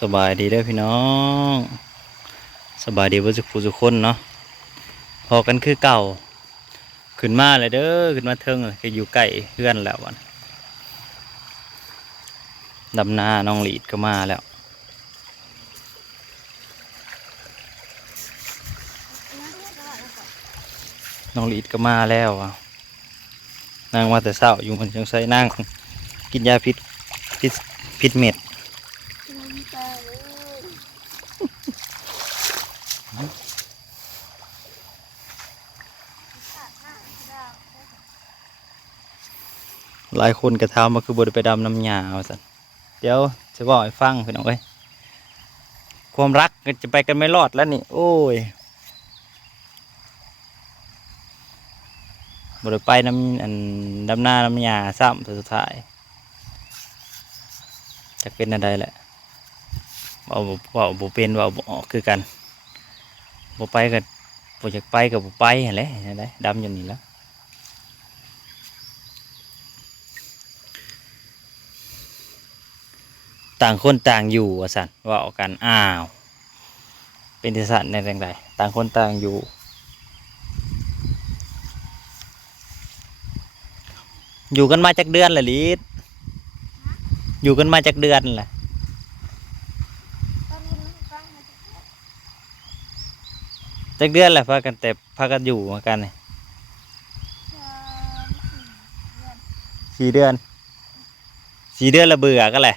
สบายดีเด้อพี่น้องสบายดีเพื่อสุขคนเนาะพอกันคือเก่าขึ้นมาเลยเด้อขึ้นมาเทิงเลยก็อยู่ใกล้เพื่อนแล้ววันดำนาน้องหลีดก็มาแล้วน้องหลีดก็มาแล้วนั่งมาแต่เช้าอยู่มันยังใส่นั่งกินยาพิษเม็ดหลายคนกระทำมาคือบไดไปดำน้ำยาว่าสันเดี๋ยวจะบอกให้ฟังพี่น้องเอ้ยความรักจะไปกันไม่รอดแล้วนี่โอ้ยบไดไปน้ำดำหน้าน้ำยาซ้ำสุดท้ายจะเป็นอะไรแหละบ่เป็นว่าบ่ออกคือกันบ่ไปกับบ่อยากไปกับบ่ไปเห็นไหมได้ดำอย่างนี้แล้วต่างคนต่างอยู่ว่าสันว่าออกกันอ้าวเป็นที่สันในแรงใดต่างคนต่างอยู่อยู่กันมาจากเดือนแหละลิศอยู่กันมาจากเดือนแหละจากเดือนแหละพากันแต่พากันอยู่มากันเนี่ย4 เดือน4 เดือนละเบื่อกันแหละ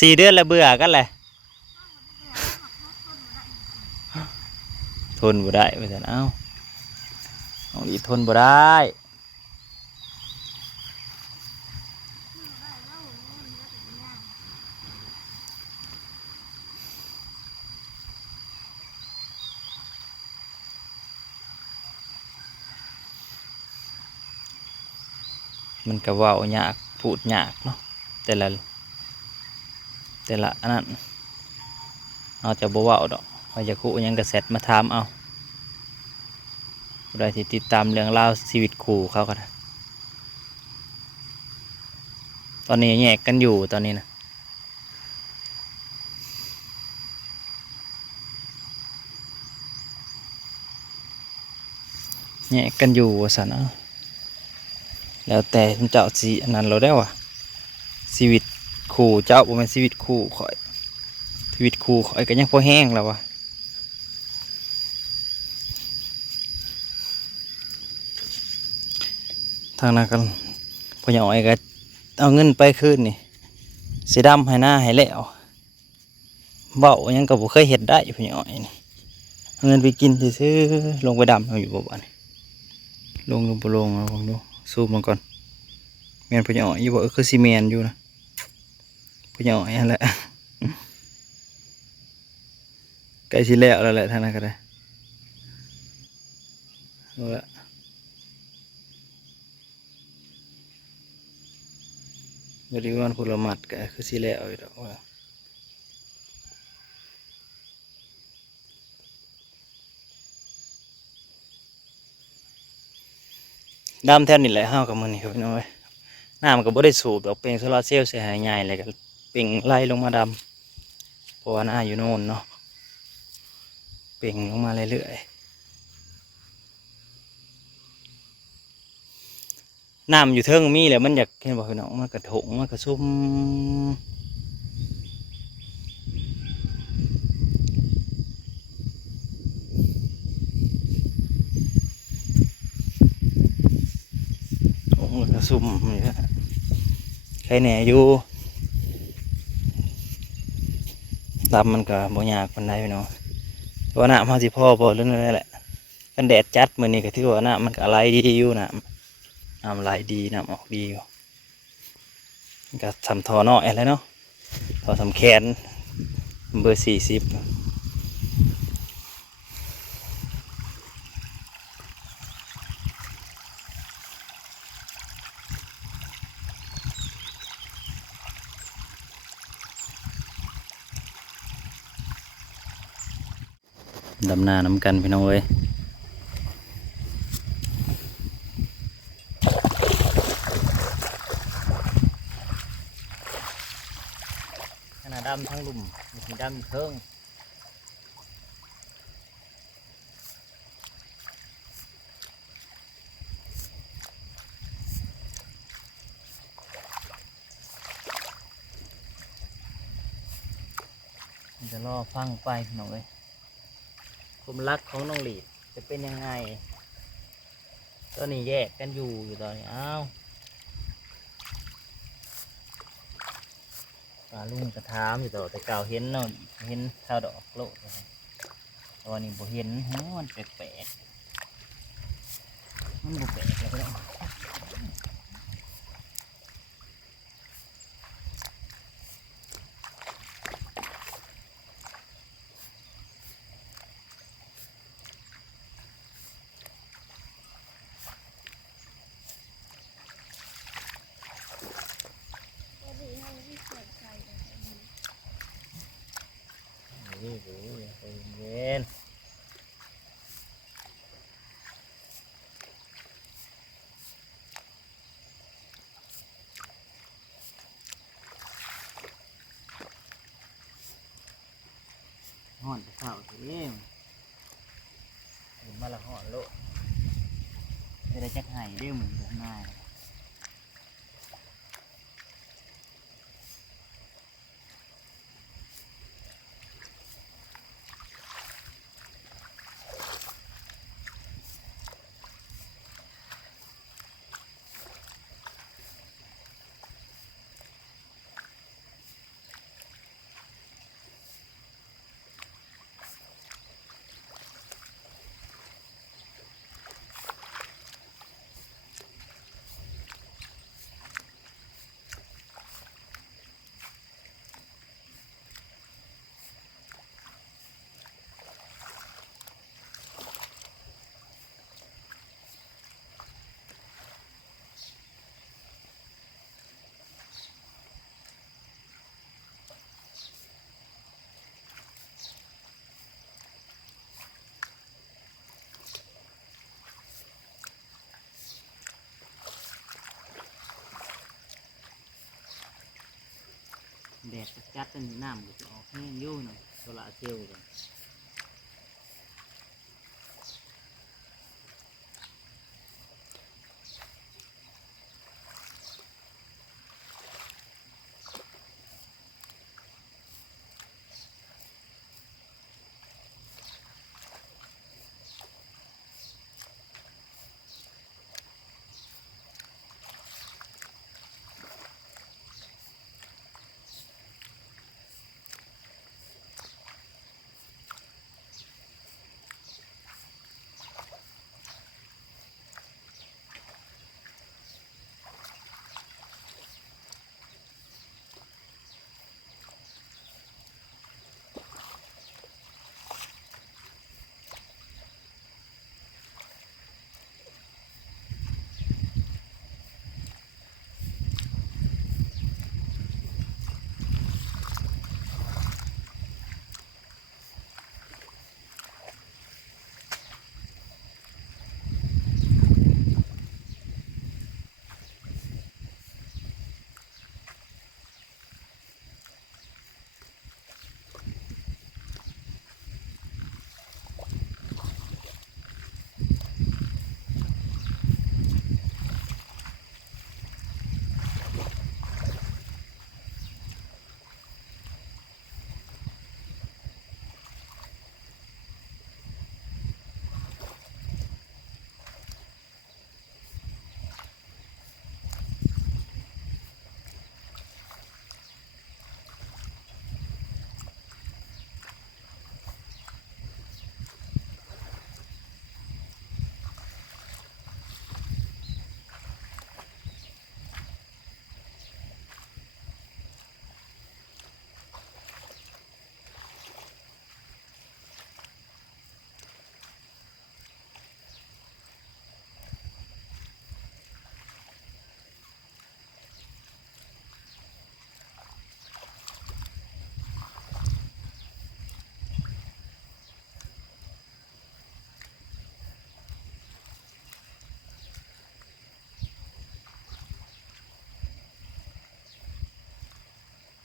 4 เดือนละเบื่อกันแหละทนบ่ได้ไปแต่เอ้าน้องอีทนบ่ได้มันก็เว้ายากพูดยากเนาะแต่ละอันนั้นเอาจะบ่เว้าดอกเอาจะคู่ยังกระเซ็ตมาถามเอาผู้ใดที่ติดตามเรื่องราวชีวิตคู่เขาก็ได้ตอนนี้แยกกันอยู่ตอนนี้นะแยกกันอยู่ว่าสันเอาแล้วแต่เจ้าสิอันนั้นเราได้ว่ะชีวิตคู่เจ้าบ่แม่นชีวิตคู่ข่อยชีวิตคู่ข่อยก็ยังพอแห้งแล้วว่ะทางนั้นกันพ่อใหญ่อ้อยก็เอาเงินไปคืนนี่สีดำให้หน้าให้แล้วเบ้ายังก็บ่เคยเห็นได้พ่อใหญ่อ้อยนี่เอาเงินไปกินซื้อลงไปดำเอาอยู่บ่บ้านลงบ่ลงเอาลองดูซูมมันก่อนแมนพ่อใหญ่อ้อยอยู่บ่คือซีเมนอยู่นะพ่อใหญ่อ้อยนั่นแหละใกล้สิแล้วแหละท่านนั้นก็ได้เอาละบริวารพลมัดก็คือสิแล้วอยู่ดอกว่าดำแทนนี่แหละห้าวกับมันนี่ครับพี่น้องเอ้ยน้ำมันก็บ่ได้สูบดอกเปล่งโซลาร์เซลล์เสียหายใหญ่เลยก็เปล่งไล่ลงมาดำเพราะว่าหน้าอยู่โน่นเนาะเปล่งลงมาเรื่อยๆน้ำอยู่เทิงมีแหละมันอยากเห็นบอกพี่น้องมันกระถงมันกระซุ่มมันกระซุ่มนี่แหละใครแหน่อยู่ดำมันก็บ่ยากปานใดพี่น้องเพราะว่าน้ำมันสิพ่อเรื่องนั้นแหละกันแดดจัดมื้อนี้ก็ถือว่าน้ำมันก็ไหลดีอยู่น้ำไหลดีน้ำออกดีอยู่ก็ทำท่อน้อยอะไรเนาะท่อทำแขนเบอร์40ดำนาน้ำกันพี่น้องเอ้ย น้าดำทั้งลุ่มมีสีดำอยู่เทิงมันจะรอฟังไปพี่น้องเลยความรักของน้องหลีดจะเป็นยังไงตอนนี้แยกกันอยู่ตอนนี้อ้าวปลาลุงกระทามอยู่ตลอดแต่เก่าเห็นเนาะเห็นข้าวดอกโลดตอนนี้บ่เห็นมันแปลกๆมันบ่แปลกแล้วพี่น้องนี่ดูใจเย็นห่อนข้าวสิมาละห่อนโลดจะได้จักไห้เด้อมึงเดือนหน้าแดดจัดๆเป็นน้ำก็จะออกแห้งอยู่หน่อยโซลาร์เซลล์กัน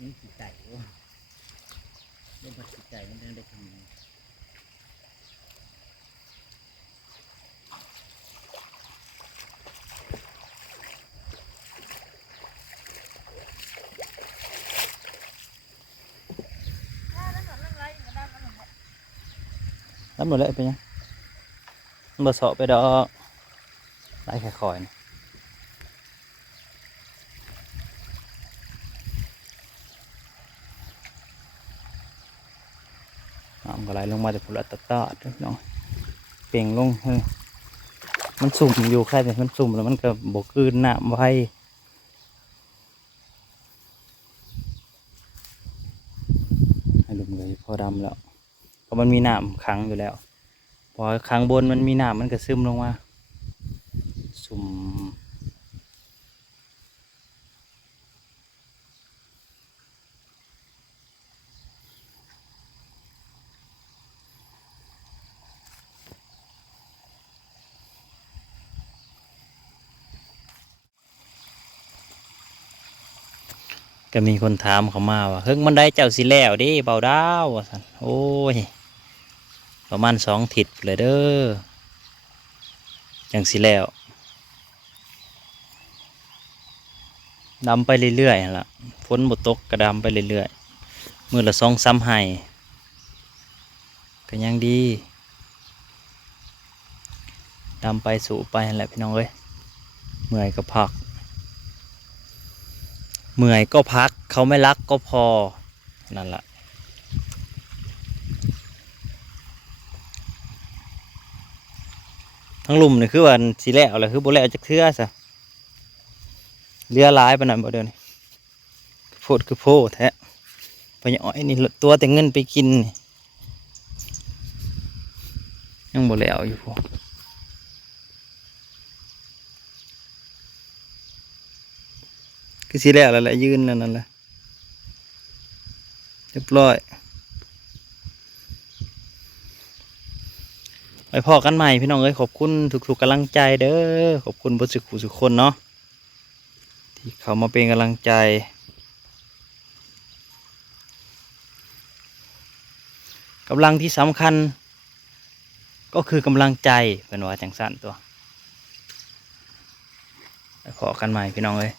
นี่สีใส เรื่องภาษีใจมันได้ทำ น้ำหมดเลยไปยังมันบ่เสาะไปดอกไล่แค่คอยนี่น้ำก็ไหลลงมาจากผุละตะตาดน้องเปล่งลงมันสุ่มอยู่แค่นี้มันสุ่มแล้วมันก็บกคืนน้ำไว้ให้ลุมเลยพอดำแล้วเพราะมันมีน้ำขังอยู่แล้วพอขังบนมันมีน้ำมันก็ซึมลงมาสุ่มก็มีคนถามเขามาว่าเฮ้ยมันได้เจ้าสิแล้วดิเบาดาวว่าซั่นโอ้ยประมาณ2 ทิศเลยเด้อจังสิแล้วดำไปเรื่อยๆนั่นล่ะฝนบ่ตกก็ดำไปเรื่อยๆมื้อละ2-3ไห่ก็ยังดีดำไปสู่ไปนั่นแหละพี่น้องเอ้ยเมื่อยก็พักเมื่อยก็พักเขาไม่รักก็พอนั่นล่ะทั้งลุ่มนี่คือว่าสิแล้วแหละคือบ่แล้วจักเทื่อซะเรือหลายปานนั้นบ่เดี๋ยวนี้โพดคือโพดแท้ไปอ้อยนี่ตัวแต่เงินไปกินนี่ยังบ่แล้วอยู่พอคือสิแล้วแหละยืนนั่นแหละเรียบร้อยไปพอกันใหม่พี่น้องเอ้ยขอบคุณทุกๆกำลังใจเด้อขอบคุณบ่สึกผู้สุกคนเนาะที่เขามาเป็นกำลังใจกำลังที่สำคัญก็คือกำลังใจเป็นว่าจังสั้นตัวไปพอกันใหม่พี่น้องเอ้ย